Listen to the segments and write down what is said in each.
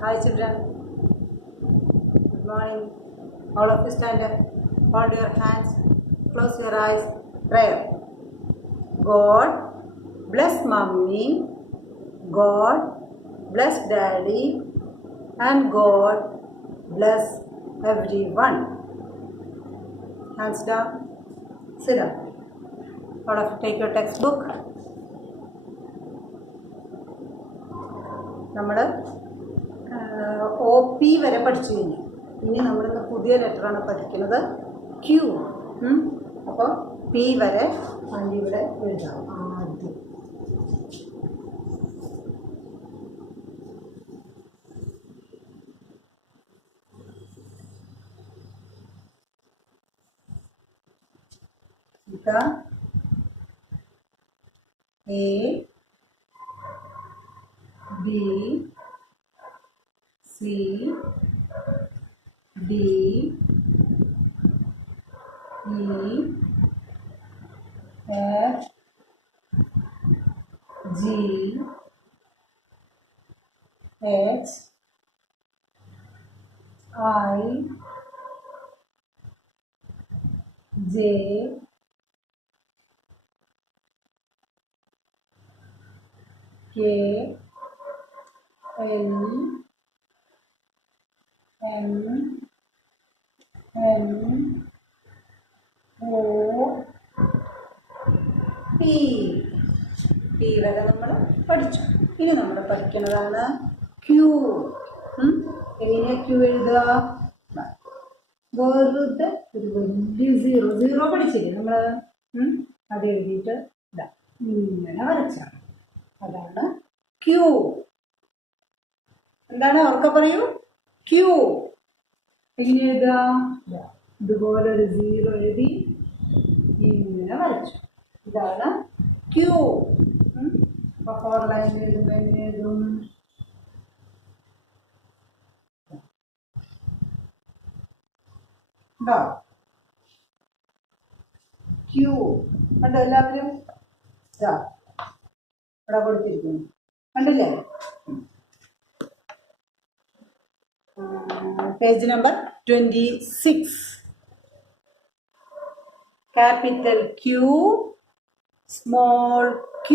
Hi children. Good morning. All of you stand up. Hold your hands. Close your eyes. Prayer. God bless mommy. God bless daddy. And God bless everyone. Hands down. Sit down. All of you take your textbook. നമ്മൾ OP വരെ പഠിച്ചു കഴിഞ്ഞു. ഇനി നമ്മളിന്ന് പുതിയ ലെറ്ററാണ് പഠിക്കുന്നത്, Q. അപ്പോൾ P വരെ ആൻറ്റി ഇവിടെ എഴുതാം. ആദ്യം A, B, C, D, E, F, G, H, I, J, K, L, M, N, O, P. P വരെ നമ്മൾ പഠിച്ചു. ഇനി നമ്മൾ പഠിക്കുന്നതാണ് Q. എങ്ങനെയാ Q എഴുതുക? വെറുതെ ഒരു വലിയ സീറോ പഠിച്ചില്ലേ നമ്മൾ? അത് എഴുതിയിട്ട് ഇങ്ങനെ വരച്ചാണ്. അതാണ് Q. എന്താണ് ഓർക്ക പറയൂ? Q. എങ്ങനെ എഴുതുക? ഇതുപോലെ ഒരു സീറോ എഴുതി ഇങ്ങനെ വരച്ചു. ഇതാണ് Q. അപ്പോൾ 4 ലൈൻ എഴുതുമ്പോൾ എങ്ങനെ എഴുതും? Q കണ്ടോ എല്ലാവരും? ഇവിടെ കൊടുത്തിരിക്കുന്നു, കണ്ടില്ലേ? Page number 26. Capital Q, small q.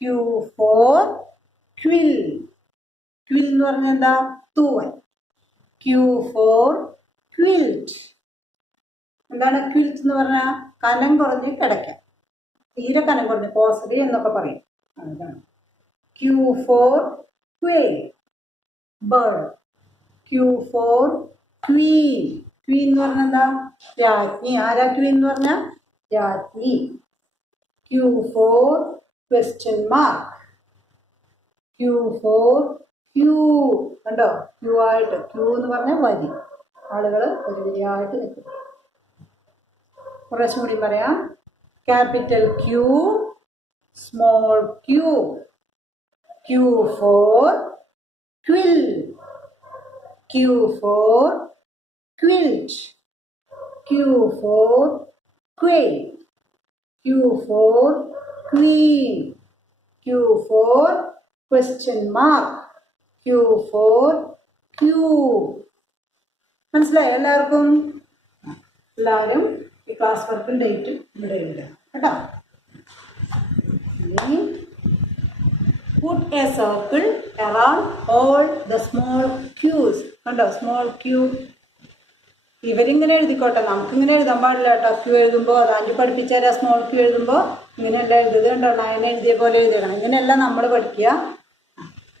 Q for quill. Quill എന്ന് പറഞ്ഞാൽ എന്താ? തൂവൽ. Q for quilt. എന്താണ് ക്വിൽറ്റ് എന്ന് പറഞ്ഞാൽ? കനം കുറഞ്ഞ് കിടക്കാം, തീരെ കനം കുറഞ്ഞ് പോസറി എന്നൊക്കെ പറയും. അതാണ് Q for quail, bird. Q for queen. Queen എന്ന് പറഞ്ഞാൽ എന്താ? രാജ്ഞി. ആരാ ക്വീൻ എന്ന് പറഞ്ഞാൽ? രാജ്ഞി. Q for question mark. Q for Q. കണ്ടോ? Q ആയിട്ട്. Q എന്ന് പറഞ്ഞാൽ വരി, ആളുകൾ ഒരു വരിയായിട്ട് നിൽക്കും. കുറച്ചും കൂടി പറയാം. Capital Q, small q. Q for quill. Q for quilt. Q for quail. Q for queen. Q for question mark. Q for Q. മനസ്സിലായോ എല്ലാവർക്കും? എല്ലാവരും ഈ ക്ലാസ് വർക്കും ഡേറ്റ് ഇവിടെ എഴുതാം കേട്ടോ. ഇനി put a circle around all the small q's. കണ്ടോ? Small Q. ഇവരിങ്ങനെ എഴുതിക്കോട്ടെ, നമുക്കിങ്ങനെ എഴുതാൻ പാടില്ല കേട്ടോ. Q എഴുതുമ്പോൾ അത് ആൻറ്റി പഠിപ്പിച്ചാൽ സ്മോൾ Q എഴുതുമ്പോൾ ഇങ്ങനെയല്ല എഴുതുക. കണ്ടോ? 9 എഴുതിയ പോലെ എഴുതണം. ഇങ്ങനെയല്ല നമ്മൾ പഠിക്കുക.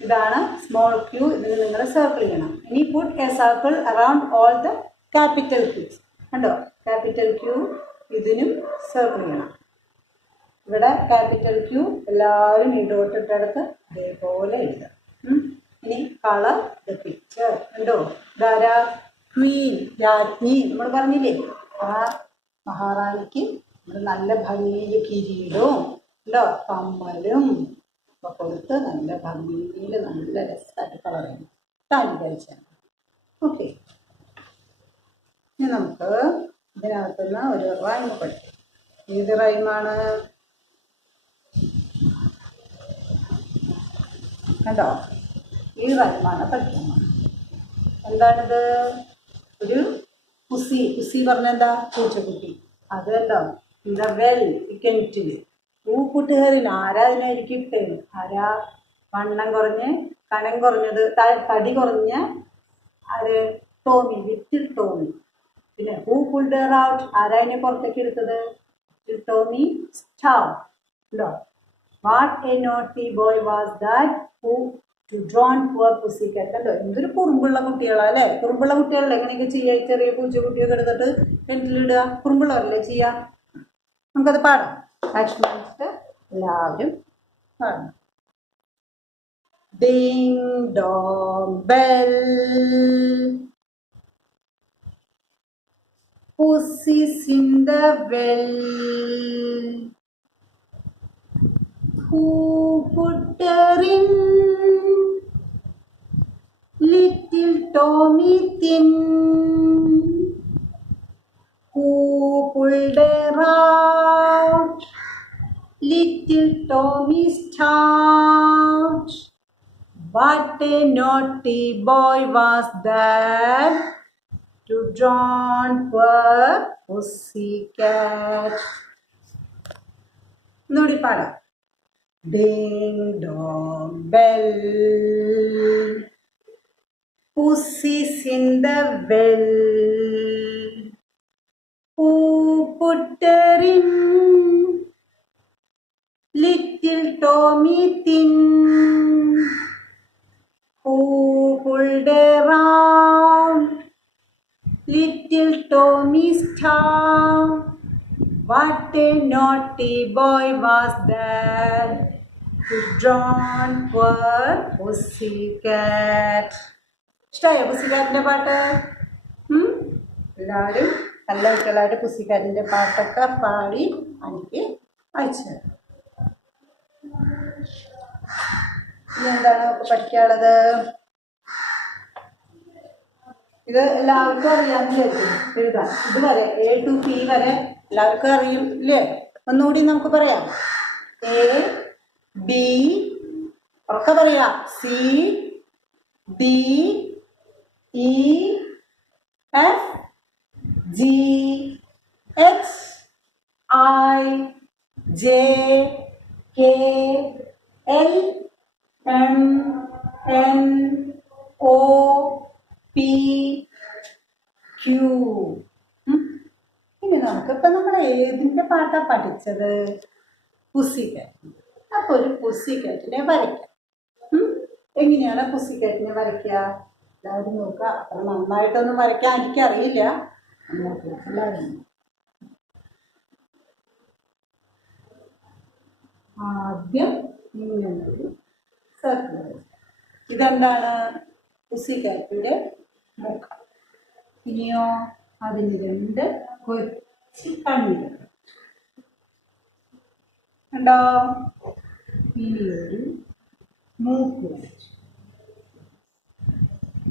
ഇതാണ് സ്മോൾ Q. ഇതിന് നിങ്ങൾ സർക്കിൾ ചെയ്യണം. ഇനി put a circle around all the capital Q's. കണ്ടോ? ക്യാപിറ്റൽ Q ഇതിനും സർക്കിൾ ചെയ്യണം. ഇവിടെ ക്യാപിറ്റൽ Q എല്ലാവരും ഈ ഡോട്ട് ഇട്ടടുത്ത് അതേപോലെ എഴുതാം. ഇനി കളർ ദ പിക്ചർ. കണ്ടോ? ഇതാരാ? ക്വീൻ, രാജ്ഞി. നമ്മൾ പറഞ്ഞില്ലേ, ആ മഹാറാണിക്ക് നല്ല ഭംഗിയിൽ കിരീടവും ഉണ്ടോ, കമ്മലും ഒക്കെ കൊടുത്ത് നല്ല ഭംഗിയിൽ നല്ല രസമായിട്ട് കളർ ചെയ്യണം. താലി കഴിച്ചാൽ ഓക്കെ. ഇനി നമുക്ക് ഇതിനകത്തുനിന്ന് ഒരു റൈം പഠിക്കാം. ഏത് റൈമാണ്? കണ്ടോ? ഈ റൈമാണ് പഠിക്കാൻ പോകുന്നത്. എന്താണിത്? ഒരു പുസി. പുസി പറഞ്ഞെന്താ? പൂച്ചക്കുട്ടി. അതുണ്ടോ ഇൻ ദ വെൽ, കിണറ്റിൽ. പൂക്കുട്ടുകാരിൽ ആരാ അതിനായിരിക്കും ഇട്ടത്? ആരാ? വണ്ണം കുറഞ്ഞ് കനം കുറഞ്ഞത്, തടി കുറഞ്ഞ ആര്? Tommy, little Tommy. പിന്നെ ഹൂ പുൾഡ് ഹർ ഔട്ട്? ആരാ അതിനെ പുറത്തേക്ക് എടുത്തത്? Little Tommy Stout. ഉണ്ടോ? What a naughty boy was that who to drown poor pussy cat. കണ്ടോ എന്തൊരു കുറുമ്പുള്ള കുട്ടികളാ അല്ലേ? കുറുമ്പുള്ള കുട്ടികളല്ലേ എങ്ങനെയൊക്കെ ചെയ്യുക? ചെറിയ പൂച്ചക്കുട്ടിയൊക്കെ എടുത്തിട്ട് കിണറ്റിലിടുക. കുറുമ്പുള്ളവരല്ലേ ചെയ്യുക? നമുക്കത് പാടാം. ആക്ഷൻ കാണിച്ചിട്ട് എല്ലാവരും പാടണം. Ding dong bell, pussy's in the well. Who put her in? Little Tommy Thin. Who pulled her out? Little Tommy Stout. What a naughty boy was that to drown poor pussycat. ഒന്നുകൂടി പാടാം. Ding dong bell, pussy's in the well. Who put her in? Little Tommy Thin. Who pulled around? Little Tommy Star. What a naughty boy was that to drown poor pussycat. ഇഷ്ടമായോ പുസ്സിക്കാറ്റിൻ്റെ പാട്ട്? എല്ലാവരും നല്ല കുട്ടികളായിട്ട് പുസ്സിക്കാറ്റിൻ്റെ പാട്ടൊക്കെ പാടി എനിക്ക് അയച്ചു തരാം. ഇനി എന്താണ് നമുക്ക് പഠിക്കാനുള്ളത്? ഇത് എല്ലാവർക്കും അറിയാമെന്ന് വിചാരിക്കും എഴുതാൻ. ഇതുവരെ A to P വരെ എല്ലാവർക്കും അറിയും ഇല്ലേ? ഒന്നുകൂടി നമുക്ക് പറയാം. A, B, ഒക്കെ പറയാം. C, D, E, F, G, H, I, J, K, L, M, N, O, P, Q. ഇനി നമുക്കിപ്പോൾ നമ്മൾ ഏതിൻ്റെ പാട്ടാ പഠിച്ചത്? പുസ്സിക്കാറ്റ്. അപ്പോൾ ഒരു പുസ്സിക്കാറ്റിനെ വരയ്ക്കാം. എങ്ങനെയാണ് പുസ്സിക്കാറ്റിനെ വരയ്ക്കുക? എല്ലാവരും നോക്കുക. അത്ര നന്നായിട്ടൊന്നും വരയ്ക്കാൻ എനിക്കറിയില്ല. എല്ലാവരും ആദ്യം ഇങ്ങനൊരു സർക്കിൾ. ഇതെന്താണ്? പുസ്സിക്കാറ്റിൻ്റെ മുഖം. ഇനിയോ അതിന് 2 കൊച്ചു കണ്ണുകൾ കണ്ടോ? ഇനിയൊരു മൂക്ക് വെച്ചു.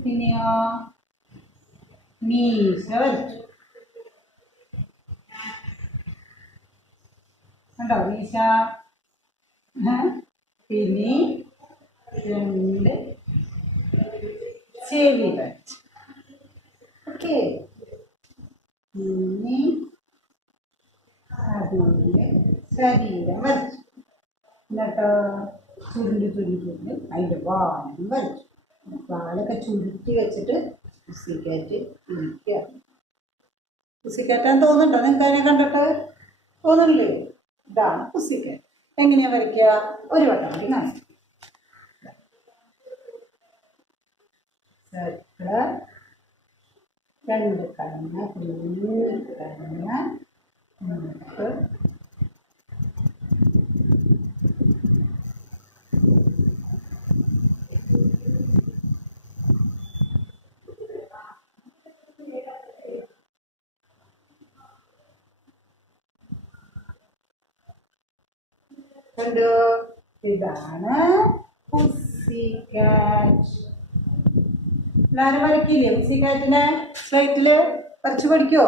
പിന്നെയോ മീശ വരച്ചു. കണ്ടോ മീശ? പിന്നെ 2 ചെവി വരച്ചു. ഓക്കെ. ഇനി അതിൻ്റെ ശരീരം വരച്ചു. എന്നിട്ടോ ചുരുണ്ട് അതിൻ്റെ വാലും വരച്ചു. വാലൊക്കെ ചുരുട്ടി വെച്ചിട്ട് പുസ്സിക്കാറ്റ് ഇരിക്കുക. പുസ്സിക്കാറ്റാൻ തോന്നുന്നുണ്ടോ നിങ്ങൾക്ക് അതിനെ കണ്ടിട്ട്? തോന്നുന്നില്ലേ? ഇതാണ് പുസ്സിക്കാറ്റ്. എങ്ങനെയാ വരയ്ക്കുക? ഒരു വട്ടം കൂടി കാണിക്കും. സർക്കിള്, 2 കണ്ണ്, കുഞ്ഞു കണ്ണ്, മൂക്ക്, കണ്ടോ? ഇതാണ് പുസ്സിക്കാറ്റ്. എല്ലാവരും വരയ്ക്കില്ലേ പുസ്സിക്കാറ്റിനെ? സ്ലേറ്റിൽ വരച്ച് പഠിക്കുമോ?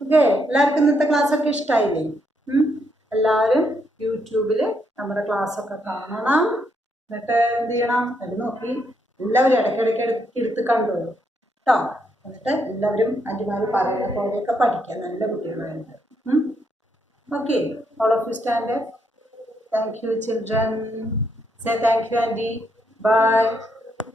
ഓക്കെ. എല്ലാവർക്കും ഇന്നത്തെ ക്ലാസ്സൊക്കെ ഇഷ്ടമായില്ലേ? എല്ലാവരും യൂട്യൂബിൽ നമ്മുടെ ക്ലാസ്സൊക്കെ കാണണം. എന്നിട്ട് എന്ത് ചെയ്യണം അത് നോക്കി എല്ലാവരും ഇടയ്ക്കിടയ്ക്ക് എടുത്ത് കണ്ടോളൂ കേട്ടോ. എന്നിട്ട് എല്ലാവരും ആൻറ്റിമാർ പറയുന്ന പോലെയൊക്കെ പഠിക്കുക. നല്ല കുട്ടികളായിട്ട്. Okay, all of you stand up. Thank you children. Say thank you auntie. Bye.